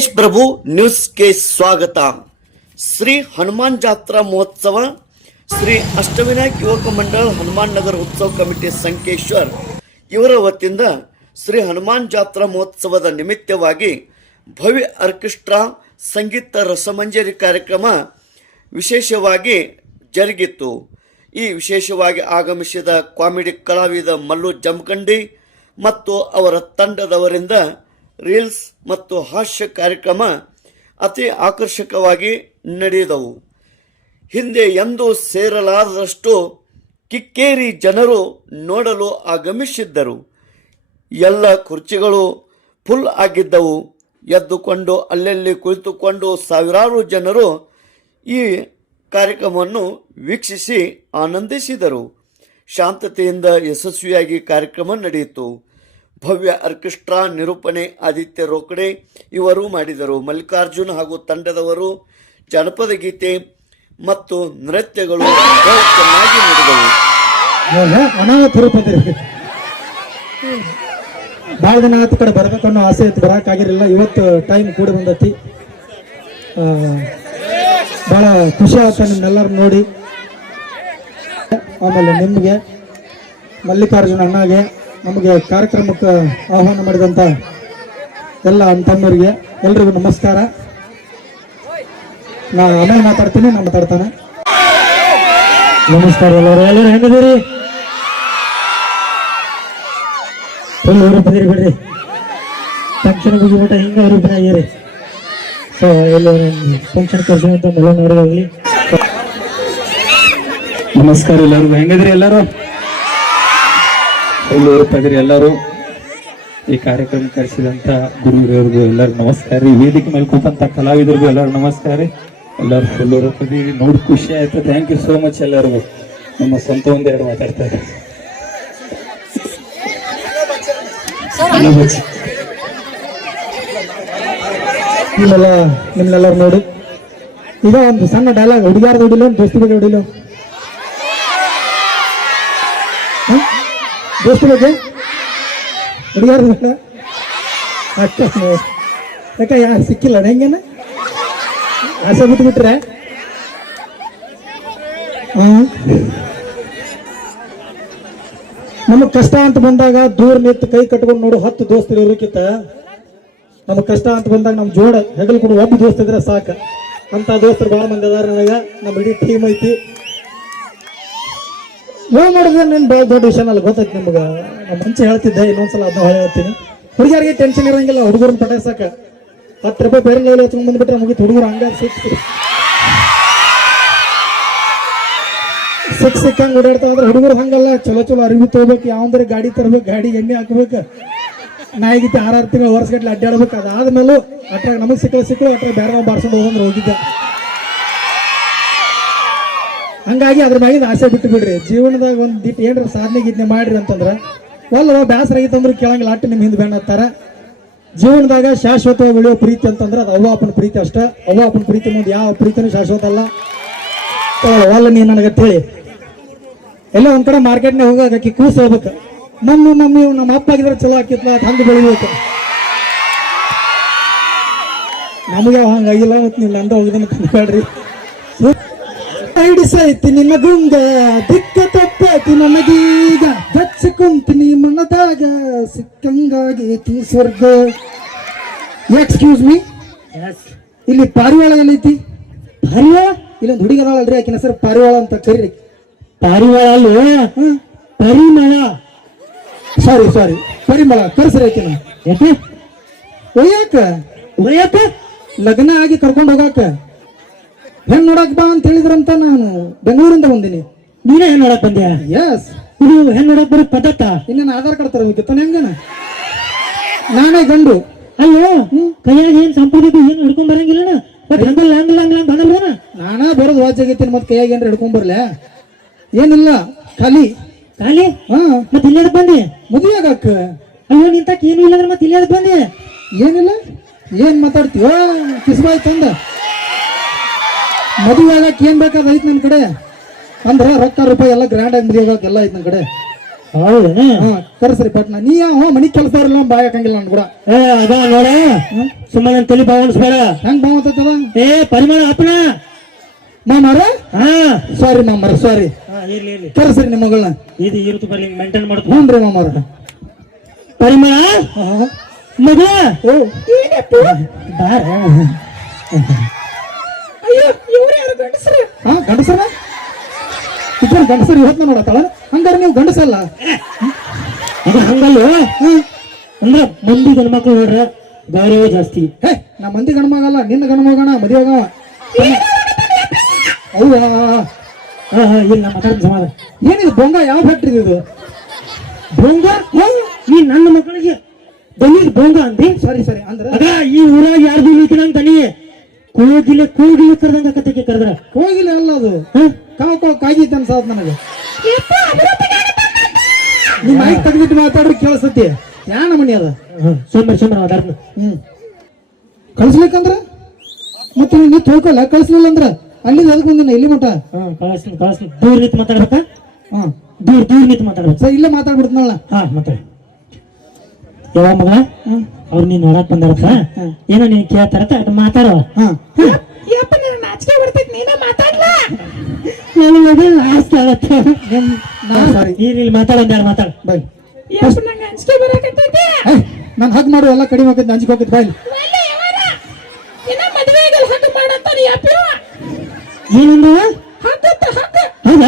ಮಹೇಶ್ ಪ್ರಭು ನ್ಯೂಸ್ಗೆ ಸ್ವಾಗತ. ಶ್ರೀ ಹನುಮಾನ್ ಜಾತ್ರಾ ಮಹೋತ್ಸವ, ಶ್ರೀ ಅಷ್ಟವಿನಾಯಕ್ ಯುವಕ ಮಂಡಳ ಹನುಮಾನ್ ನಗರ ಉತ್ಸವ ಕಮಿಟಿ ಸಂಕೇಶ್ವರ್ ಇವರ ವತಿಯಿಂದ ಶ್ರೀ ಹನುಮಾನ್ ಜಾತ್ರಾ ಮಹೋತ್ಸವದ ನಿಮಿತ್ತವಾಗಿ ಭವ್ಯ ಆರ್ಕೆಸ್ಟ್ರಾ, ಸಂಗೀತ ರಸಮಂಜರಿ ಕಾರ್ಯಕ್ರಮ ವಿಶೇಷವಾಗಿ ಜರುಗಿತು ಈ ವಿಶೇಷವಾಗಿ ಆಗಮಿಸಿದ ಕಾಮಿಡಿ ಕಲಾವಿದ ಮಲ್ಲು ಜಮಖಂಡಿ ಮತ್ತು ಅವರ ತಂಡದವರಿಂದ ರೀಲ್ಸ್ ಮತ್ತು ಹಾಸ್ಯ ಕಾರ್ಯಕ್ರಮ ಅತಿ ಆಕರ್ಷಕವಾಗಿ ನಡೆದವು. ಹಿಂದೆ ಎಂದೂ ಸೇರಲಾರದಷ್ಟು ಕಿಕ್ಕೇರಿ ಜನರು ನೋಡಲು ಆಗಮಿಸಿದ್ದರು. ಎಲ್ಲ ಕುರ್ಚಿಗಳು ಫುಲ್ ಆಗಿದ್ದವು. ಎದ್ದುಕೊಂಡು, ಅಲ್ಲಲ್ಲಿ ಕುಳಿತುಕೊಂಡು ಸಾವಿರಾರು ಜನರು ಈ ಕಾರ್ಯಕ್ರಮವನ್ನು ವೀಕ್ಷಿಸಿ ಆನಂದಿಸಿದರು. ಶಾಂತತೆಯಿಂದ ಯಶಸ್ವಿಯಾಗಿ ಕಾರ್ಯಕ್ರಮ ನಡೆಯಿತು. ಭವ್ಯ ಆರ್ಕೆಸ್ಟ್ರಾ ನಿರೂಪಣೆ ಆದಿತ್ಯ ರೋಕಡೆ ಇವರು ಮಾಡಿದರು. ಮಲ್ಲಿಕಾರ್ಜುನ್ ಹಾಗೂ ತಂಡದವರು ಜನಪದ ಗೀತೆ ಮತ್ತು ನೃತ್ಯಗಳು ಚೆನ್ನಾಗಿ ಭಾಳ ದಿನ ಆತ ಕಡೆ ಬರ್ಬೇಕು ಅನ್ನೋ ಆಸೆ ಇತ್ತು ಬರೋಕ್ಕಾಗಿರಲಿಲ್ಲ ಇವತ್ತು ಟೈಮ್ ಕೂಡ ಬಂದತಿ. ಭಾಳ ಖುಷಿ ಆಯ್ತು ನಿಮ್ಮೆಲ್ಲರೂ ನೋಡಿ. ಆಮೇಲೆ ನಿಮಗೆ ಮಲ್ಲಿಕಾರ್ಜುನ ಅಣ್ಣಗೆ ನಮಗೆ ಕಾರ್ಯಕ್ರಮಕ್ಕೆ ಆಹ್ವಾನ ಮಾಡಿದಂಥ ಎಲ್ಲ ತಮ್ಮರಿಗೆ ಎಲ್ರಿಗೂ ನಮಸ್ಕಾರ. ನಾ ಆಮೇಲೆ ಮಾತಾಡ್ತೀನಿ ನಾನು ಮಾತಾಡ್ತಾನೆ. ನಮಸ್ಕಾರ ಎಲ್ಲರೂ. ಎಲ್ಲರೂ ಹೆಂಗಿದ್ದೀರಿ? ಫುಲ್ ರೂಪದಿರಿ ಬಿಡ್ರಿ. ಫಂಕ್ಷನ್ ಮುಗಿಬಿಟ್ಟ ಹಿಂಗೆ ರೂಪ ಆಗ್ಯಾರಿ ಸೊ ಎಲ್ಲರೂ ಫಂಕ್ಷನ್ ಹೋಗ್ಲಿ. ನಮಸ್ಕಾರ ಎಲ್ಲರಿಗೂ ಹೆಂಗಿದ್ರಿ ಎಲ್ಲರೂ? ಎಲ್ಲರೂ ರೂಪಾಯಿದ್ರಿ ಎಲ್ಲರೂ ಈ ಕಾರ್ಯಕ್ರಮ ಕರೆಸಿದಂತ ಗುರುಗಳಿಗೂ ಎಲ್ಲರೂ ನಮಸ್ಕಾರ. ರೀ ವೇದಿಕೆ ಮೇಲೆ ಕೂತಂತ ಕಲಾವಿದರಿಗೂ ಎಲ್ಲರೂ ನಮಸ್ಕಾರ. ರೀ ಎಲ್ಲರೂ ಫುಲ್ ಕದೀರಿ ನೋಡಿ ಖುಷಿ ಆಯ್ತು. ಥ್ಯಾಂಕ್ ಯು ಸೋ ಮಚ್ ಎಲ್ಲರಿಗೂ. ನಮ್ಮ ಸ್ವಂತ ಒಂದೆರಡು ಮಾತಾಡ್ತಾರೆ. ನಿಮ್ಮೆಲ್ಲ ನಿಮ್ನೆಲ್ಲರೂ ನೋಡಿ. ಈಗ ಒಂದು ಸಣ್ಣ ಡೈಲಾಗ್ ಹುಡುಗಿಯಾರ್ದು ಹೊಡಿಲ್ಲ ದೋಸ್ತಿ ಬಗ್ಗೆ ಹೊಡಿಲ್ಲ ದೋಸ್ತಿ ಬೇಡ ಅಕ್ಕ ಯಾಕ ಯಾರು ಸಿಕ್ಕಿಲ್ಲ ಹೆಂಗೇನ ಆಸೆ ಬಿಟ್ಟು ಬಿಟ್ರೆ ಹ್ಮ್ ನಮಗ್ ಕಷ್ಟ ಅಂತ ಬಂದಾಗ ದೂರ ನಿಂತು ಕೈ ಕಟ್ಕೊಂಡು ನೋಡು ಹತ್ತು ದೋಸ್ತರು ಇರೋಕ್ಕಿಂತ ನಮಗ್ ಕಷ್ಟ ಅಂತ ಬಂದಾಗ ನಮ್ಮ ಜೋಡ ಹೆಗಲ್ ಕೊಡು ಒಬ್ಬ ದೋಸ್ತ ಇದ್ರೆ ಸಾಕು ಅಂತ ದೋಸ್ತರು ಭಾಳ ಮಂದಿ ಅದಾರ ನನಗೆ ನಮ್ಮ ಇಡೀ ಟೀಮ್ ಐತಿ ಲವ್ ಮಾಡಿದ್ರೆ ನಿನ್ನ ಭಾಳ ದೊಡ್ಡ ವಿಷಯ ಅಲ್ಲ ಗೊತ್ತಾಯ್ತು ನಿಮ್ಗ. ಮುಂಚೆ ಹೇಳ್ತಿದ್ದೆ, ಇನ್ನೊಂದ್ಸಲ ಅದನ್ನ ಹೊಳೆ ಹೇಳ್ತೀನಿ. ಹುಡುಗಿಯರಿಗೆ ಟೆನ್ಷನ್ ಇರಂಗಿಲ್ಲ, ಹುಡುಗರನ್ನ ಪಟಾಯಿಸಾಕ ಹತ್ತು ರೂಪಾಯಿ ಬೇರೆ ಲೆವೆಲ್ ಹಚ್ಕೊಂಡ್ ಬಂದ್ಬಿಟ್ರೆ ಮುಗಿತು, ಹುಡುಗರು ಹಂಗಾರ ಸಿಕ್ಸ್ ಸಿಕ್ ಸಿಕ್ಕಂಗ್ ಓಡಾಡ್ತಾವ ಅಂದ್ರೆ ಹುಡುಗರು ಹಂಗಲ್ಲ, ಚಲೋ ಚಲೋ ಅರಿವಿ ತಗೋಬೇಕು, ಯಾವಂದ್ರೆ ಗಾಡಿ ತರ್ಬೇಕು, ಗಾಡಿ ಎಣ್ಣೆ ಹಾಕ್ಬೇಕು. ನಾಯಿಗಿತ್ತು ಆರಾರು ತಿಂಗಳು ವರ್ಷಗಟ್ಟಲೆ ಅಡ್ಡಾಡ್ಬೇಕು, ಅದಾದ್ಮೇಲೂ ಅಟ್ರಾಗ ನಮಗೆ ಸಿಕ್ಕಲು ಸಿಕ್ಕಲು ಅಟ್ರಾಗ ಬೇರೆ ನಾವು ಬಾರ್ಸ್ಕೊಂಡು ಹೋಗಂದ್ರೆ ಹೋಗಿದ್ದೆ. ಹಂಗಾಗಿ ಅದ್ರ ಮ್ಯಾಗಿಂದ ಆಸೆ ಬಿಟ್ಟು ಬಿಡ್ರಿ. ಜೀವನದಾಗ ಒಂದು ದಿಟ್ಟು ಏನ್ರ ಸಾಧನೆ ಗೀತನೆ ಮಾಡ್ರಿ ಅಂತಂದ್ರೆ ಒಲ್ಲ ಬ್ಯಾಸರ ಆಗಿತ್ತಂದ್ರೆ ಕೇಳಂಗಿಲ್ಲ ಅಟ್ಟು ನಿಮ್ಮ ಹಿಂದೆ ಬೇಣತ್ತಾರ ಜೀವನದಾಗ ಶಾಶ್ವತವಾಗಿ ಉಳಿಯೋ ಪ್ರೀತಿ ಅಂತಂದ್ರೆ ಅದು ಅವ್ವ ಅಪ್ಪನ ಪ್ರೀತಿ ಅಷ್ಟೇ. ಅವ್ವ ಅಪ್ಪನ ಪ್ರೀತಿ ಮುಂದೆ ಯಾವ ಪ್ರೀತಿನೂ ಶಾಶ್ವತ ಅಲ್ಲ. ಒಲ್ಲ ನೀ ನನಗೆ ತಿಳಿ ಎಲ್ಲ ಒಂದ್ ಕಡೆ ಮಾರ್ಕೆಟ್ನಾಗ ಹೋಗಾಕ ಆಕಿ ಕೂಸ್ ಹೋಗ್ಬೇಕು. ನಮ್ಮ ಮಮ್ಮಿ ನಮ್ಮ ಅಪ್ಪ ಆಗಿದ್ರೆ ಚಲೋ ಆಕಿತ್ಲ ಹಂಗೆ ಬೆಳಿಬೇಕು. ನಮಗೆ ಹಂಗಾಗಿಲ್ಲ ಮತ್ತು ನೀವು ನಂದ ಹೋಗಿದ್ದನ್ನು ಕಂಡ್ಬೇಡ್ರಿ ಹಿಡಿಸೈತಿ ನಿನ್ನ ಗುಂಗ ದಿಕ್ಕ ತಪ್ಪೈತಿ ನನಗೀಗ ಗಚ್ಚ ಕುಂತಿನಿ ಮನದಾಗ ಸಿಕ್ಕಂಗಾಗೈತಿ ಸ್ವರ್ಗ. ಎಕ್ಸ್ಕ್ಯೂಸ್ ಮೀ ಇಲ್ಲಿ ಪಾರಿವಾಳ ಎಲ್ಲೈತಿ ಪಾರಿವಾಳ? ಇಲ್ಲೊಂದು ಹುಡುಗಿ ಅದಾಳಲ್ರಿ ಆಕಿನ ಹೆಸರು ಪಾರಿವಾಳ ಅಂತ ಕರೀರಿ. ಪಾರಿವಾಳ ಅಲ್ಲ? ಪರಿಮಳ. ಸಾರಿ ಸಾರಿ ಪರಿಮಳ ಕರ್ಸ್ರಿ ಆಕಿನ. ಯಾಕೆ? ಒಯ್ಯಾಕ? ಒಯ್ಯಾಕ? ಲಗ್ನ ಆಗಿ ಕರ್ಕೊಂಡು ಹೋಗಾಕ. ಹೆಣ್ ನೋಡಕ್ ಬಾ ಅಂತ ಹೇಳಿದ್ರಂತ ನಾನು. ಬೆಂಗಳೂರಿಂದ ಬಂದಿನಿ. ನೀನೇ ಹೆಣ್ ನೋಡಕ್ ಬಂದ್ಯಾ? ಎಸ್ ಇದು ಹೆಣ್ ನೋಡಕ್ ಬರೋ ಪದ್ಧತ? ಇನ್ನೇನು ಆಧಾರ್ ಕಾರ್ಡ್ ತರಬೇಕಿತ್ತ ಹೆಂಗನ? ನಾನೇ ಗಂಡು. ಅಯ್ಯೋ ಕೈಯಾಗ ಏನ್ ಸಂಪೂರ್ಣ ಏನ್ ಹಿಡ್ಕೊಂಡ್ ಬರಂಗಿಲ್ಲ ಹಂಗಲ್ಲ ಹಂಗಲ್ಲ ಹಂಗಲ್ಲ ನಾನಾ ಬರೋದು ವಾಚ್ ಆಗೈತೀನಿ ಮತ್ತೆ ಕೈಯಾಗ ಏನ್ರ ಹಿಡ್ಕೊಂಡ್ ಬರ್ಲೆ? ಏನಿಲ್ಲ. ಖಾಲಿ. ಖಾಲಿ? ಹಾ. ಮತ್ತೆ ಇಲ್ಲದ ಬಂದಿ? ಮದುವೆ ಆಗಕ್ಕ ಅಯ್ಯೋ ನಿಂತಾಕ ಏನು ಇಲ್ಲ ಅಂದ್ರೆ ಮತ್ತೆ ಇಲ್ಲದ ಬಂದಿ? ಏನಿಲ್ಲ. ಏನ್ ಮಾತಾಡ್ತೀವ ಕಿಸ್ಬಾಯ್ ತಂದ. ಮದುವೆ ಆಗಕ್ಕೆ ಏನ್ ಬೇಕಾದ ಐತ್ ನನ್ ಕಡೆ? ಅಂದ್ರೆ ರೊಕ್ಕ ರೂಪಾಯಿ ಎಲ್ಲ ಗ್ರ್ಯಾಂಡ್ ಆಗಿ ಮದುವೆ ಆಗಕ್ಕೆ ಎಲ್ಲ ಐತ್ ನನ್ ಕಡೆ. ಕರ್ಸ್ರಿ ಪಟ್ನ. ನೀ ಯಾವ ಮನಿ ಇರಲ್ಲ ಬಾಯ್ ಹಾಕಂಗಿಲ್ಲ ನನ್ ಕೂಡ. ಏ ಅದ ನೋಡ. ಸುಮ್ಮನೆ ತಲೆ ಬಾವಣಿಸ್ಬೇಡ ಹೆಂಗ್ ಬಾವತ್ತದ ಏ ಪರಿಮಳ ಅಪ್ಪನ. ಮಾಮಾರ? ಹಾ. ಸಾರಿ ಮಾಮಾರ ಸಾರಿ ಹಾ, ಇರ್ಲಿ ಇರ್ಲಿ. ಕರ್ಸ್ರಿ ನಿಮ್ಮ ಮಗಳನ್ನ. ಇದು ಇರುತ್ತೆ ಬರ್ಲಿ ಮೇಂಟೈನ್ ಮಾಡುತ್ತ ಹ್ಞೂನ್ರಿ ಮಾಮಾರ. ಪರಿಮಳ? ಮಗ ಓ. ಬಾರ. ಹಾ ಗಂಡಸರ ಇಬ್ಬರು ಗಂಡಸರು ಇವತ್ತು ನೋಡತ್ತಾಳ ಹಂಗಾರೆ ನೀವು ಗಂಡಸಲ್ಲ? ಅದು ಹಂಗಲ್ಲ? ಅಂದ್ರ ಮಂದಿ ಗಂಡ ಮಕ್ಳು ನೋಡ್ರ ಗೌರವ ಜಾಸ್ತಿ. ಹೇ ನಾ ಮಂದಿ ಗಂಡ ಮಗಲ್ಲ ನಿನ್ನ ಗಂಡ ಮಗಣ ಮದುವೆ ಆಗವ ಹೌದಾ ಹಾ ಇಲ್ಲ ಏನಿದು ಬೊಂಗ? ಯಾವ ಫ್ಯಾಕ್ಟ್ರಿ ಇದು? ಬೊಂಗ? ಈ ನನ್ನ ಮಕ್ಕಳಿಗೆ ಬನ್ನಿ ಬೊಂಗ ಅಂದಿ? ಸರಿ ಸರಿ ಅಂದ್ರೆ? ಅದ ಈ ಊರಾಗ ಯಾರ್ದು ಕೂಗಿಲೆ ಕೂಗಿಲೆ ಕರೆದಂಗ ಕತೆಗೆ ಕರೆದ್ರ. ಹೋಗಿಲ್ಲ ಅಲ್ಲ ಅದು. ಕಾವ್ ಕಾವ್ ಕಾಗಿತ್ತು ಅನ್ಸಾತ್ ನನಗೆ. ನಿಮ್ಮ ಮೈಕ್ ತೆಗೆದಿಟ್ಟು ಮಾತಾಡ್ರಿ ಕೇಳಿಸತಿ ಯಾ ನಮನಿ ಅದ? ಸೋಮವಾರ ಸೋಮರ ಮಾತಾಡ್ತೀನಿ ಹ್ಮ್. ಕಳಿಸ್ಲಿಕ್ಕಂದ್ರ? ಮತ್ತೆ ನೀ ತಿಳ್ಕೊಲ್ಲ ಕಳ್ಸ್ಲಿಲ್ಲ ಅಂದ್ರ ಅಲ್ಲಿಂದ ಅದಕ್ಕೆ ಬಂದಿನ ಇಲ್ಲಿ ಮಟ ಕಳಿಸ್ಲಿ ಕಳಿಸ್ಲಿ. ದೂರ ನಿಂತು ಮಾತಾಡ್ಬೇಕ? ಹಾ. ದೂರ ದೂರ ನಿಂತು ಮಾತಾಡ್ಬೇಕು? ಸರ್ ಇಲ್ಲೇ ಮಾತಾಡ್ಬಿಡ್ತೀನಲ್ಲ ಹಾ ಮತ್ತೆ ಯಾವ ಮಗ ಅವ್ರು ನೀನ್ ನೋಡಕ್ ಬಂದಾರಪ್ಪ? ಏನೋ ನೀನ್ ಕೇಳ್ತಾರತ್ತ ಅದ್ ಮಾತಾಡೋ ಹಾ. ನನ್ನ ಮಗ ಲಾಸ್ಟ್ ಆಗತ್ತೆ. ನಾ ಸಾರಿ. ಇಲ್ಲಿ ಇಲ್ಲಿ ಮಾತಾಡ ಒಂದ್ ಯಾರು ಮಾತಾಡ. ಬೈ ನಾನು ಹಗ್ ಮಾಡು ಎಲ್ಲ ಕಡಿಮೆ ಅಂಜಿಕೆ ಬಾಯ್ ಏನಂದ ಹೌದಾ?